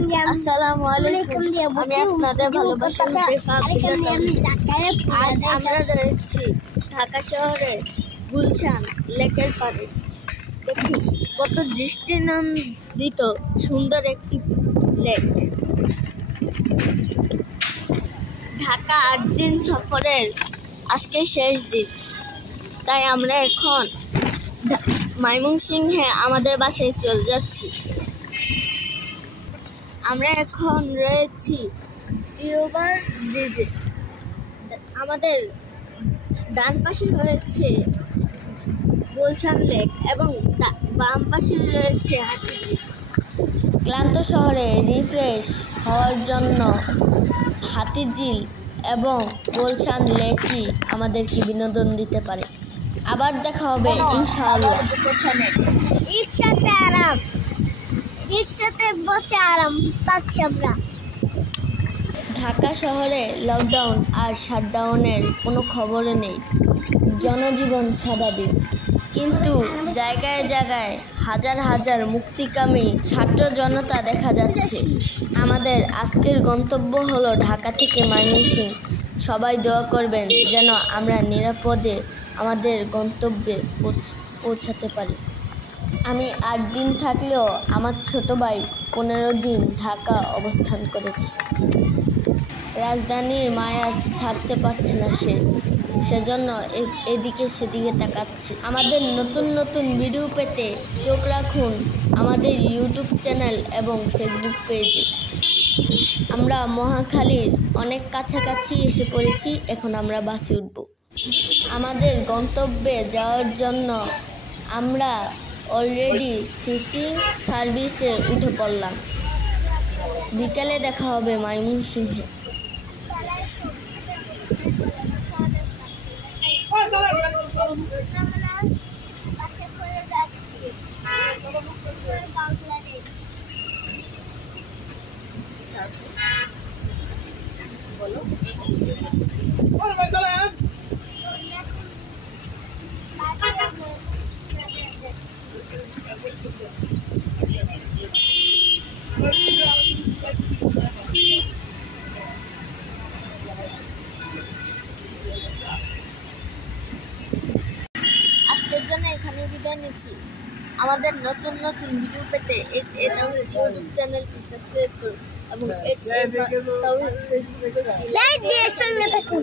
আসসালামু আলাইকুম। আমি আপনাদের ভালোবাসার আজ আমরা রয়েছি ঢাকা শহরের গুলশান লেকের পাড়ে। দেখুন কত দৃষ্টিনন্দিত সুন্দর একটি লেক। ঢাকা 8 দিন সফরের আজকে শেষ দিন, তাই আমরা এখন ময়মনসিংহে আমাদের বাসায় চলে যাচ্ছি। আমরা এখন রয়েছি টিউবার ব্রিজে। আমাদের ডান পাশে রয়েছে গুলশান লেক এবং বাম পাশে রয়েছে হাতিঝিল। ক্লান্ত শহরে রিফ্রেশ হওয়ার জন্য হাতিঝিল এবং গুলশান লেকই আমাদেরকে বিনোদন দিতে পারে। আবার দেখা হবে ইনশাআল্লাহ। ঢাকা শহরে লকডাউন আর শাটডাউনের কোনো খবরই নেই, জনজীবন স্বাভাবিক, কিন্তু জায়গায় জায়গায় হাজার হাজার মুক্তিকামী ছাত্র জনতা দেখা যাচ্ছে। আমাদের আজকের গন্তব্য হলো ঢাকা থেকে ময়মনসিংহ। সবাই দোয়া করবেন যেন আমরা নিরাপদে আমাদের গন্তব্যে পৌঁছাতে পারি। আমি 8 দিন থাকলেও আমার ছোট ভাই 15 দিন ঢাকা অবস্থান করেছে। রাজধানীর মায়া ছাড়তে পারছে না সেজন্য এদিকে সেদিকে তাকাচ্ছে। আমাদের নতুন নতুন ভিডিও পেতে চোখ রাখুন আমাদের ইউটিউব চ্যানেল এবং ফেসবুক পেজে। আমরা মহাখালীর অনেক কাছাকাছি এসে পড়েছি। এখন আমরা বাসে উঠব। আমাদের গন্তব্যে যাওয়ার জন্য আমরা অলরেডি সিটিং সার্ভিসে উঠে পড়লাম। বিকালে দেখা হবে ময়মনসিংহে। আজকের জন্য এখানে বিদায় নিচ্ছি। আমাদের নতুন নতুন ভিডিও পেতে ইউটিউব চ্যানেলটি সাবস্ক্রাইব করুন এবং ফেসবুক পেজটি লাইক দিয়ে সঙ্গে থাকুন।